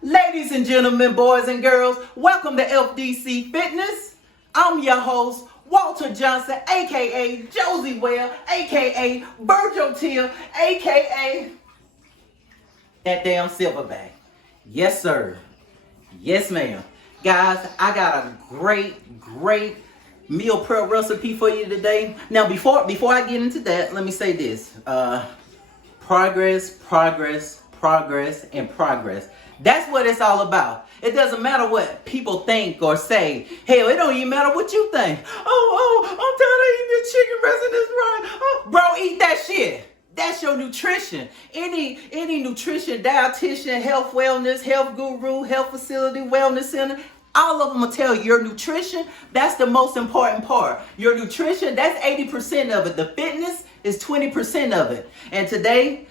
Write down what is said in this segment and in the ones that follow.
Ladies and gentlemen, boys and girls, welcome to FDC Fitness. I'm your host, Walter Johnson, aka Josie Well, aka Virgil Till, aka that damn silverback. Yes, sir. Yes, ma'am. Guys, I got a great meal prep recipe for you today. Now, before I get into that, let me say this. Progress, and progress. That's what it's all about. It doesn't matter what people think or say. Hell, it don't even matter what you think. I'm tired of eating this chicken breast and this rice. Oh, bro, eat that shit. That's your nutrition. Any nutrition dietitian, health wellness, health guru, health facility, wellness center, all of them will tell you your nutrition, that's the most important part. Your nutrition, that's 80% of it. The fitness is 20% of it. And today,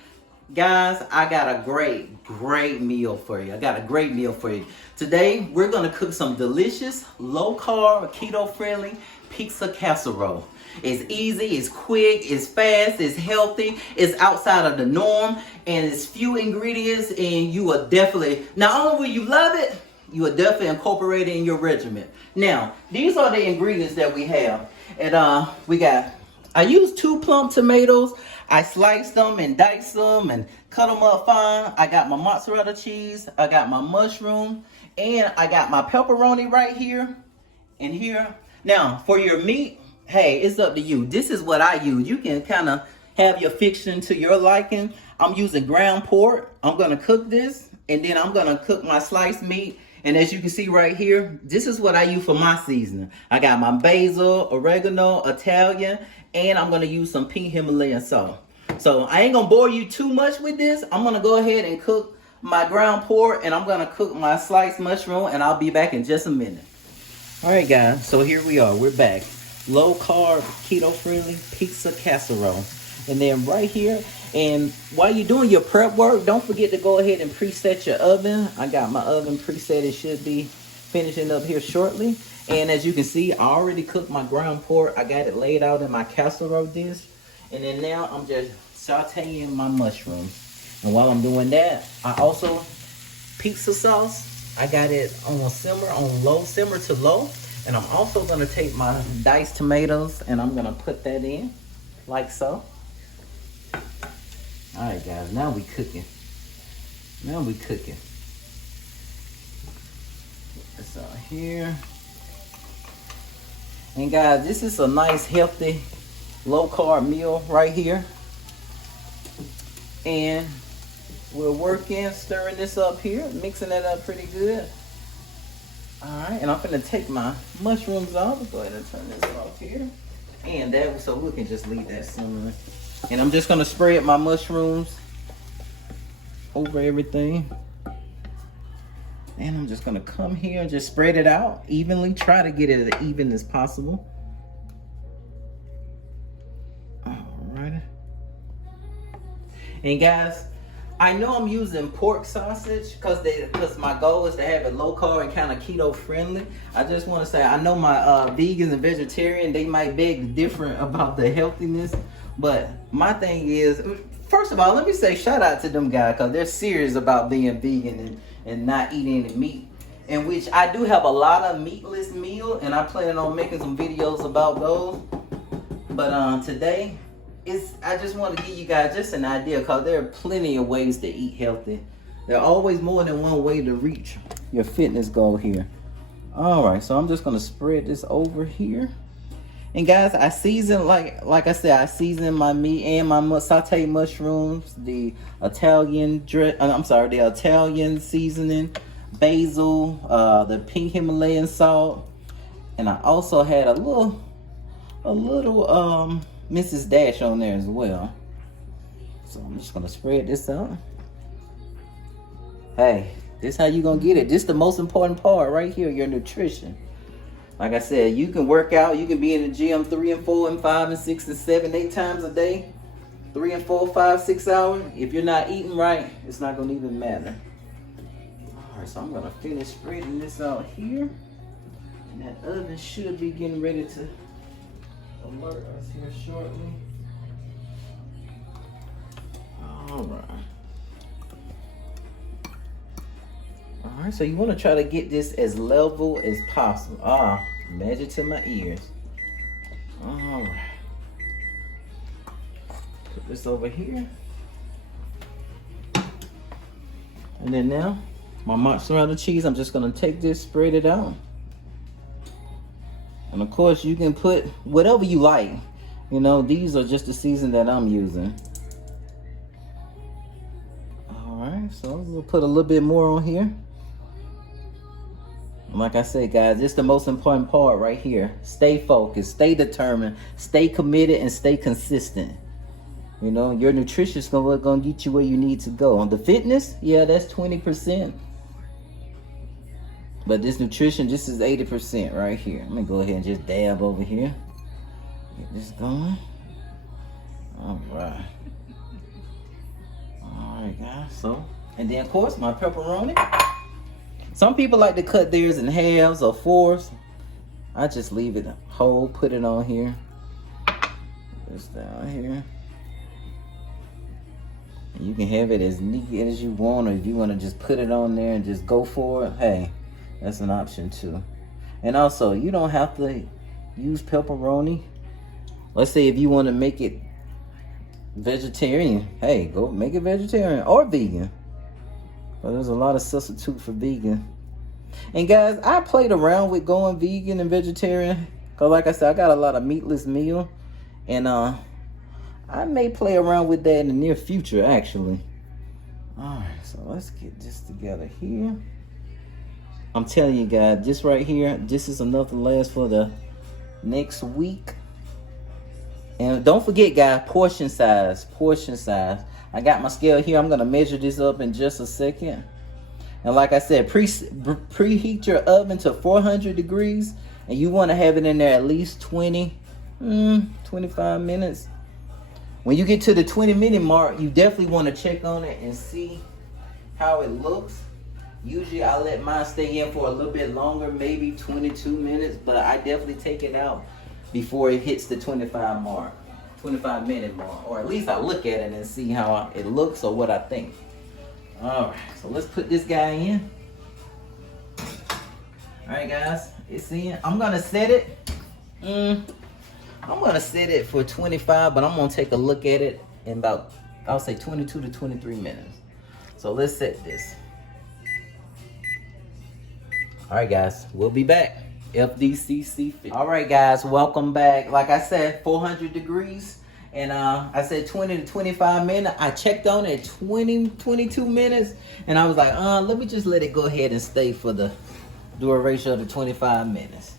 guys, I got a great meal for you. Today, we're going to cook some delicious, low-carb, keto-friendly pizza casserole. It's easy, it's quick, it's fast, it's healthy, it's outside of the norm, and it's few ingredients, and you will definitely, not only will you love it, you will definitely incorporate it in your regimen. Now, these are the ingredients that we have. And I used 2 plump tomatoes. I sliced them and diced them and cut them up fine. I got my mozzarella cheese, I got my mushroom, and I got my pepperoni right here and here. Now, for your meat, hey, it's up to you. This is what I use. You can kind of have your fiction to your liking. I'm using ground pork. I'm going to cook this, and then I'm going to cook my sliced meat. And as you can see right here, this is what I use for my seasoning. I got my basil, oregano, Italian, and I'm going to use some pink Himalayan salt. So I ain't going to bore you too much with this. I'm going to go ahead and cook my ground pork, and I'm going to cook my sliced mushroom, and I'll be back in just a minute. All right, guys, so here we are. We're back. Low carb, keto friendly pizza casserole. And then right here, and while you're doing your prep work, don't forget to go ahead and preset your oven. I got my oven preset. It should be finishing up here shortly. And as you can see, I already cooked my ground pork. I got it laid out in my casserole dish. And then now I'm just sauteing my mushrooms. And while I'm doing that, I also, pizza sauce, I got it on simmer, on low, simmer to low. And I'm also going to take my diced tomatoes and I'm going to put that in like so. All right, guys, now we cooking. This out here. And guys, this is a nice, healthy, low-carb meal right here. And we're working, stirring this up here, mixing it up pretty good. All right, and I'm gonna take my mushrooms off. Go ahead and turn this off here. And that, so we can just leave that simmering. And I'm just gonna spread my mushrooms over everything. And I'm just gonna come here and just spread it out evenly. Try to get it as even as possible. All right. And guys, I know I'm using pork sausage because my goal is to have it low carb and kind of keto friendly. I just want to say, I know my vegans and vegetarian, they might beg different about the healthiness. But my thing is, first of all, let me say shout out to them guys because they're serious about being vegan and not eating any meat. In which I do have a lot of meatless meal, and I plan on making some videos about those. But today, I just want to give you guys just an idea because there are plenty of ways to eat healthy. There are always more than one way to reach your fitness goal here. All right, so I'm just going to spread this over here. And guys, I season, like I said, I season my meat and my sauteed mushrooms, the Italian seasoning, basil, the pink Himalayan salt, and I also had a little Mrs. Dash on there as well. So I'm just gonna spread this out. Hey, this is how you gonna get it. This is the most important part right here, your nutrition. Like I said, you can work out, you can be in the gym 3 and 4 and 5 and 6 and 7, 8 times a day, 3 and 4, 5, 6 hours. If you're not eating right, it's not gonna even matter. All right, so I'm gonna finish spreading this out here. And that oven should be getting ready to alert us here shortly. All right. All right, so you want to try to get this as level as possible. Ah, magic to my ears. All right. Put this over here. And then now, my mozzarella cheese, I'm just gonna take this, spread it out. And of course, you can put whatever you like. You know, these are just the season that I'm using. All right, so we'll put a little bit more on here. Like I said, guys, it's the most important part right here. Stay focused, stay determined, stay committed, and stay consistent. You know, your nutrition is gonna get you where you need to go. On the fitness, yeah, that's 20%. But this nutrition, this is 80% right here. Let me go ahead and just dab over here. Get this going. All right. All right, guys. So, and then of course, my pepperoni. Some people like to cut theirs in halves or fourths. I just leave it whole, put it on here. Just down here. And you can have it as neat as you want, or if you want to just put it on there and just go for it, hey, that's an option too. And also, you don't have to use pepperoni. Let's say if you want to make it vegetarian, hey, go make it vegetarian or vegan. But there's a lot of substitute for vegan. And guys, I played around with going vegan and vegetarian. Cause like I said, I got a lot of meatless meal. And I may play around with that in the near future, actually. All right, so let's get this together here. I'm telling you guys, this right here, this is enough to last for the next week. And don't forget, guys, portion size, portion size. I got my scale here. I'm gonna measure this up in just a second. And like I said, preheat your oven to 400 degrees. And you wanna have it in there at least 25 minutes. When you get to the 20-minute mark, you definitely wanna check on it and see how it looks. Usually I let mine stay in for a little bit longer, maybe 22 minutes, but I definitely take it out before it hits the 25-minute mark, or at least I look at it and see how it looks or what I think. All right, so let's put this guy in. All right, guys, it's in. I'm gonna set it. I'm gonna set it for 25, but I'm gonna take a look at it in about, I'll say 22 to 23 minutes. So let's set this. All right, guys, we'll be back. FDCC 50. All right, guys, welcome back. Like I said, 400 degrees. And I said 20 to 25 minutes. I checked on it at 22 minutes. And I was like, let me just let it go ahead and stay for the duration of the 25 minutes.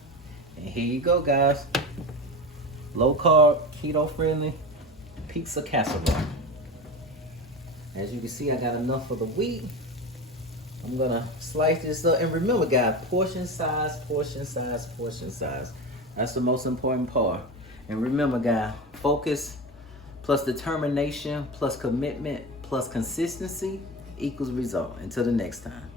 And here you go, guys. Low carb, keto friendly pizza casserole. As you can see, I got enough for the week. I'm gonna slice this up, and remember, guys, portion size, portion size, portion size. That's the most important part. And remember, guys, focus plus determination plus commitment plus consistency equals result. Until the next time.